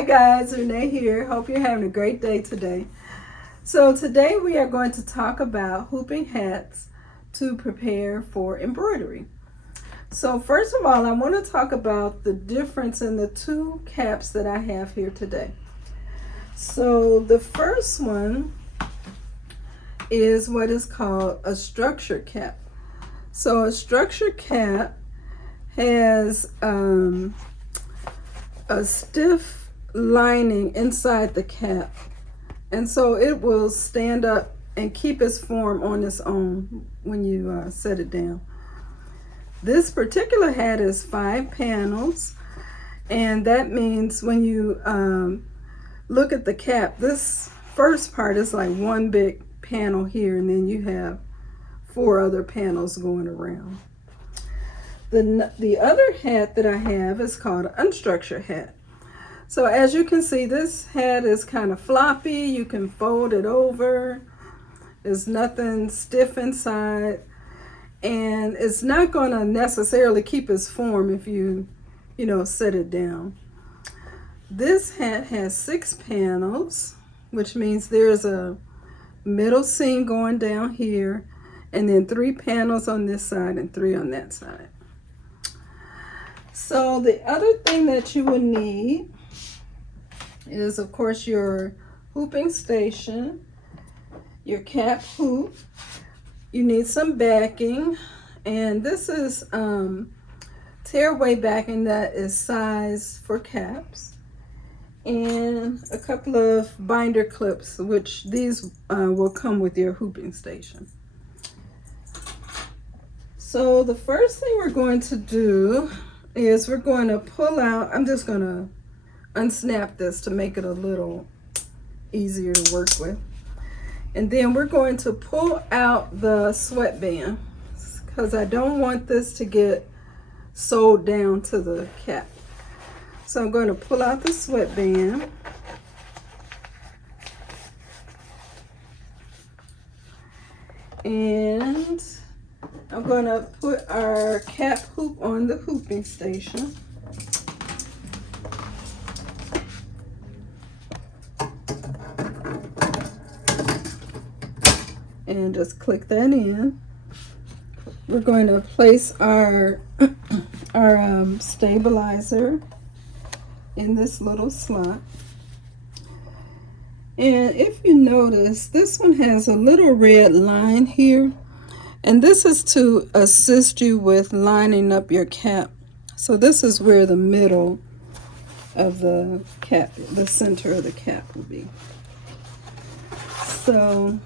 Hi guys, Renee here. Hope you're having a great day today. So today we are going to talk about hooping hats to prepare for embroidery. So first of all, I want to talk about the difference in the two caps that I have here today. So the first one is what is called a structure cap. So a structure cap has a stiff lining inside the cap, and so it will stand up and keep its form on its own when you set it down. This particular hat is 5 panels, and that means when you look at the cap, this first part is like one big panel here, and then you have 4 other panels going around. The other hat that I have is called an unstructured hat. So as you can see, this hat is kind of floppy. You can fold it over. There's nothing stiff inside. And it's not going to necessarily keep its form if you set it down. This hat has 6 panels, which means there's a middle seam going down here, and then 3 panels on this side and 3 on that side. So the other thing that you will need is, of course, your hooping station, your cap hoop. You need some backing, and this is tearaway backing that is sized for caps, and a couple of binder clips, which these will come with your hooping station. So the first thing we're going to do is we're going to pull out, I'm just going to unsnap this to make it a little easier to work with. And then we're going to pull out the sweatband because I don't want this to get sewed down to the cap. So I'm going to pull out the sweatband. And I'm going to put our cap hoop on the hooping station. And just click that in. We're going to place our stabilizer in this little slot. And if you notice, this one has a little red line here, and this is to assist you with lining up your cap. So this is where the middle of the cap, the center of the cap will be. So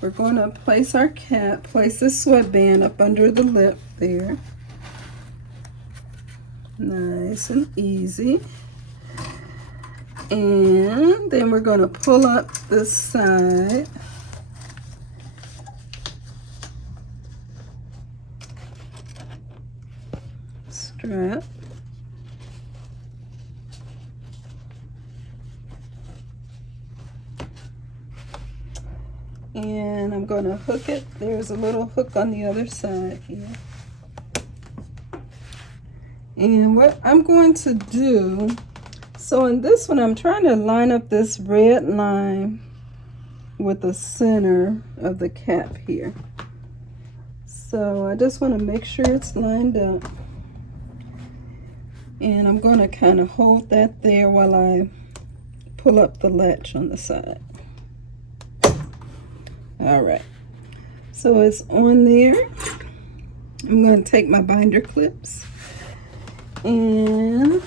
we're going to place our cap, place the sweatband up under the lip there. Nice and easy. And then we're going to pull up this side. Strap. And I'm going to hook it. There's a little hook on the other side here. And what I'm going to do, so in this one, I'm trying to line up this red line with the center of the cap here. So I just want to make sure it's lined up. And I'm going to kind of hold that there while I pull up the latch on the side. All right, so it's on there. I'm going to take my binder clips and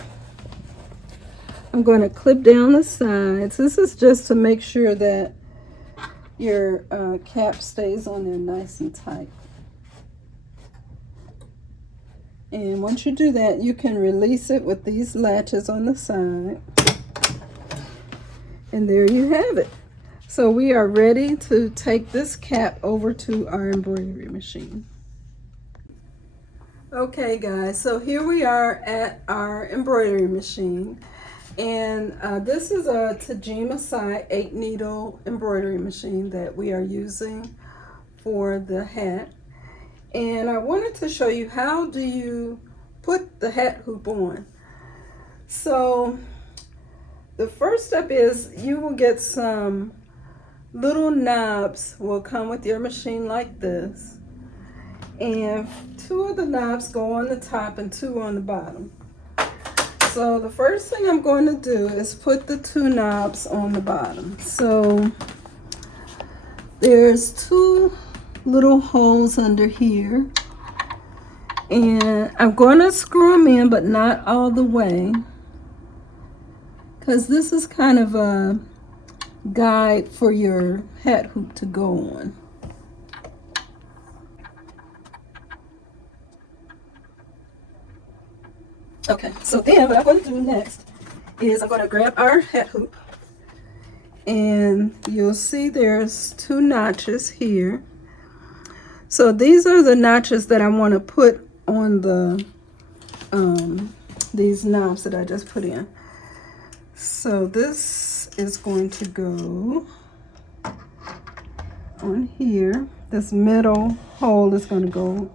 I'm going to clip down the sides. This is just to make sure that your cap stays on there nice and tight. And once you do that, you can release it with these latches on the side. And there you have it. So we are ready to take this cap over to our embroidery machine. Okay guys, so here we are at our embroidery machine, and this is a Tajima side 8 needle embroidery machine that we are using for the hat. And I wanted to show you how do you put the hat hoop on. So the first step is you will get some little knobs will come with your machine like this, and 2 of the knobs go on the top and 2 on the bottom. So the first thing I'm going to do is put the 2 knobs on the bottom. So there's 2 little holes under here, and I'm going to screw them in, but not all the way, because this is kind of a guide for your hat hoop to go on. Okay, so then what I'm going to do next is I'm going to grab our hat hoop, and you'll see there's 2 notches here. So these are the notches that I want to put on the these knobs that I just put in. So this is going to go on here. This middle hole is going to go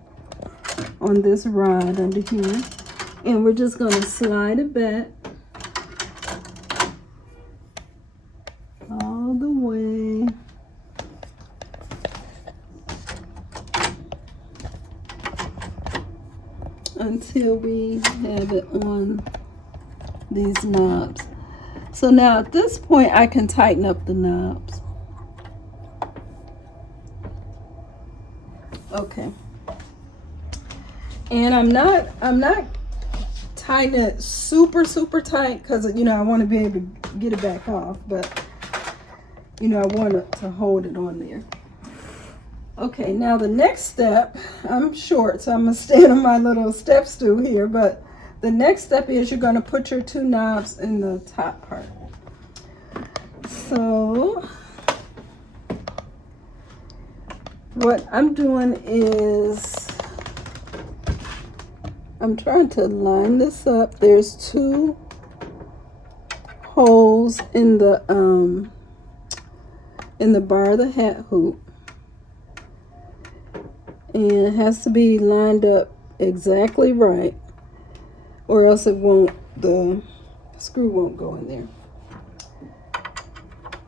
on this rod under here, and we're just going to slide it back all the way until we have it on these knobs. So now at this point I can tighten up the knobs. Okay. And I'm not tightening it super tight, because you know I want to be able to get it back off, but you know I want it to hold it on there. Okay, now the next step, I'm short, so I'm going to stand on my little step stool here, but the next step is you're going to put your 2 knobs in the top part. So what I'm doing is I'm trying to line this up. There's 2 holes in the bar of the hat hoop, and it has to be lined up exactly right, or else the screw won't go in there.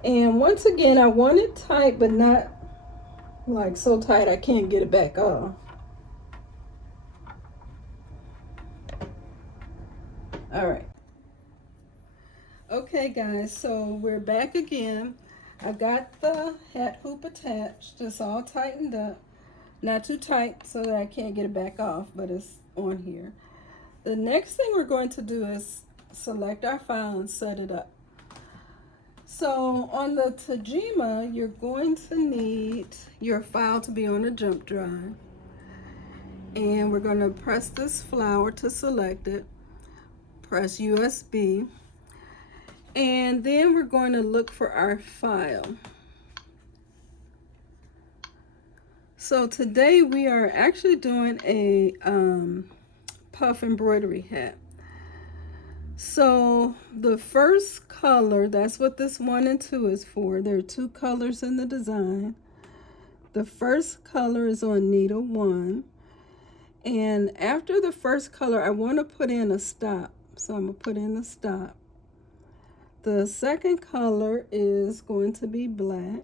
And once again, I want it tight, but not like so tight I can't get it back off. All right. Okay guys, so we're back again. I've got the hat hoop attached. It's all tightened up. Not too tight so that I can't get it back off, but it's on here. The next thing we're going to do is select our file and set it up. So on the Tajima, you're going to need your file to be on a jump drive. And we're going to press this flower to select it. Press USB. And then we're going to look for our file. So today we are actually doing a puff embroidery hat. So the first color, that's what this 1 and 2 is for. There are 2 colors in the design. The first color is on needle 1. And after the first color, I want to put in a stop. So I'm going to put in a stop. The second color is going to be black.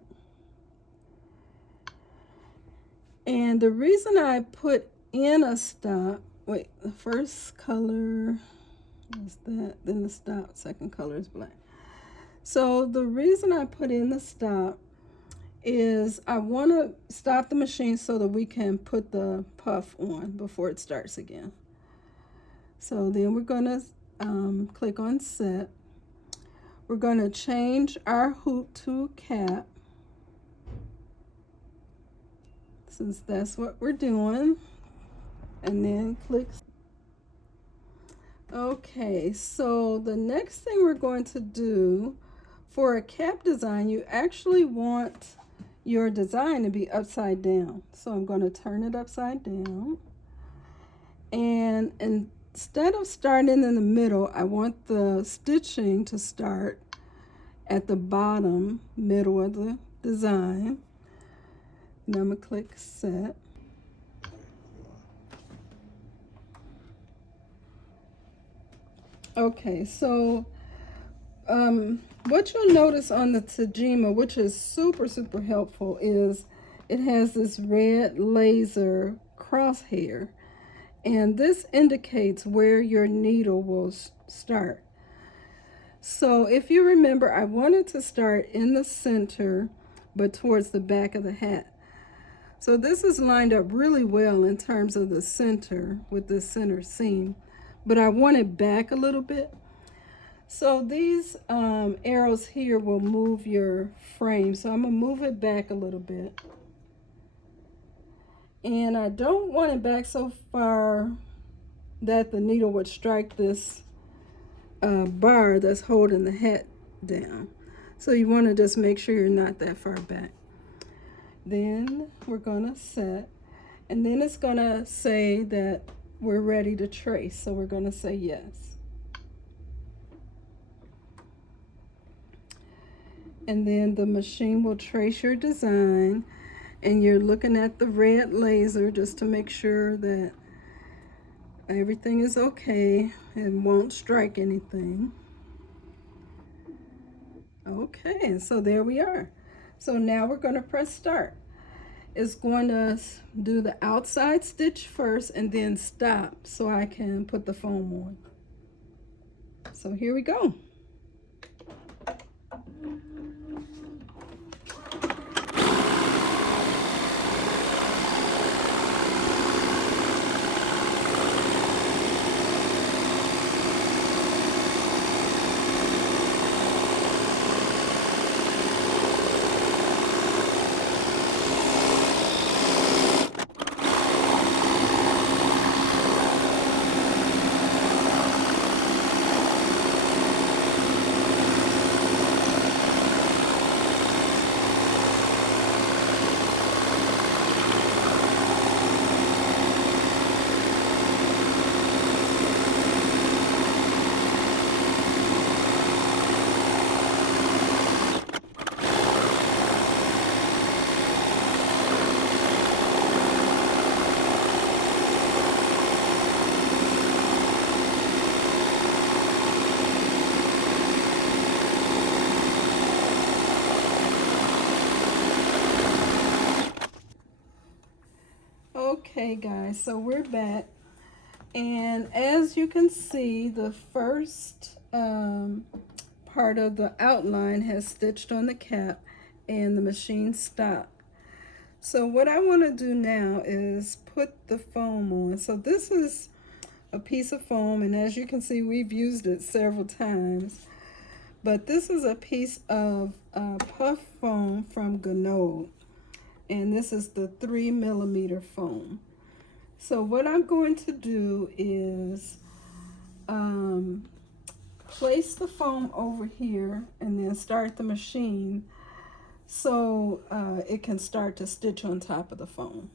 And the reason I put in a stop, wait, the first color is that, then the stop, second color is black. So the reason I put in the stop is I want to stop the machine so that we can put the puff on before it starts again. So then we're going to click on set. We're going to change our hoop to cap, since that's what we're doing, and then click. Okay, so the next thing we're going to do for a cap design, you actually want your design to be upside down. So I'm going to turn it upside down, and instead of starting in the middle, I want the stitching to start at the bottom middle of the design. And I'm going to click set. Okay, so what you'll notice on the Tajima, which is super, super helpful, is it has this red laser crosshair. And this indicates where your needle will start. So if you remember, I wanted to start in the center, but towards the back of the hat. So this is lined up really well in terms of the center with the center seam, but I want it back a little bit. So these arrows here will move your frame. So I'm gonna move it back a little bit. And I don't want it back so far that the needle would strike this bar that's holding the hat down. So you want to just make sure you're not that far back. Then we're gonna set, and then it's gonna say that we're ready to trace. So we're gonna say yes. And then the machine will trace your design, and you're looking at the red laser just to make sure that everything is okay and won't strike anything. Okay, so there we are. So now we're going to press start. It's going to do the outside stitch first and then stop so I can put the foam on. So here we go. Okay guys, so we're back, and as you can see, the first part of the outline has stitched on the cap and the machine stopped. So what I want to do now is put the foam on. So this is a piece of foam, and as you can see, we've used it several times, but this is a piece of puff foam from Ganode, and this is the 3mm foam. So what I'm going to do is place the foam over here and then start the machine so it can start to stitch on top of the foam.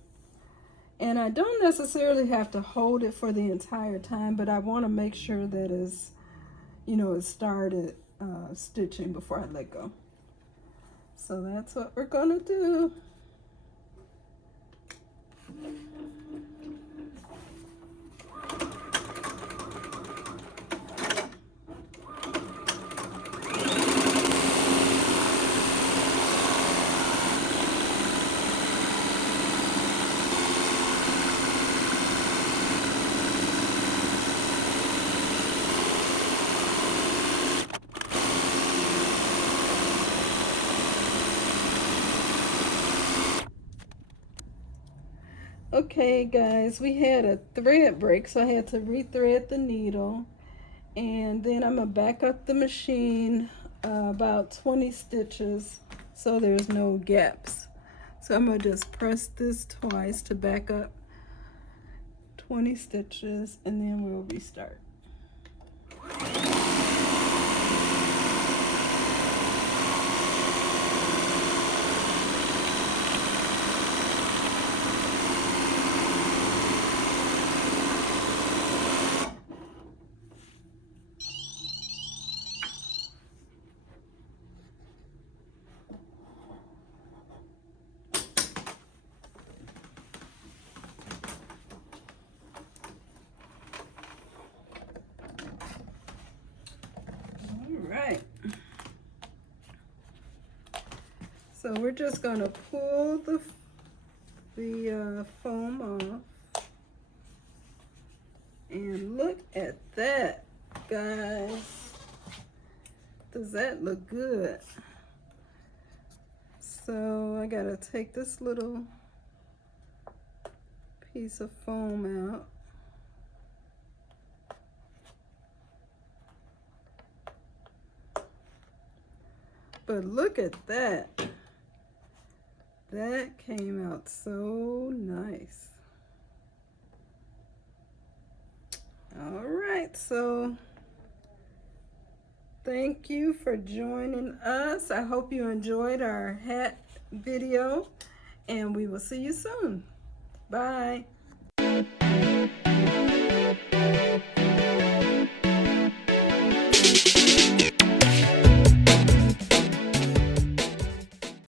And I don't necessarily have to hold it for the entire time, but I want to make sure that it's, it started stitching before I let go. So that's what we're gonna do. Okay guys, we had a thread break, so I had to rethread the needle, and then I'm gonna back up the machine about 20 stitches so there's no gaps. So I'm gonna just press this twice to back up 20 stitches, and then we'll restart. So we're just going to pull the foam off. And look at that, guys. Does that look good? So I gotta take this little piece of foam out. But look at that. That came out so nice. All right, so thank you for joining us. I hope you enjoyed our hat video, and we will see you soon. Bye.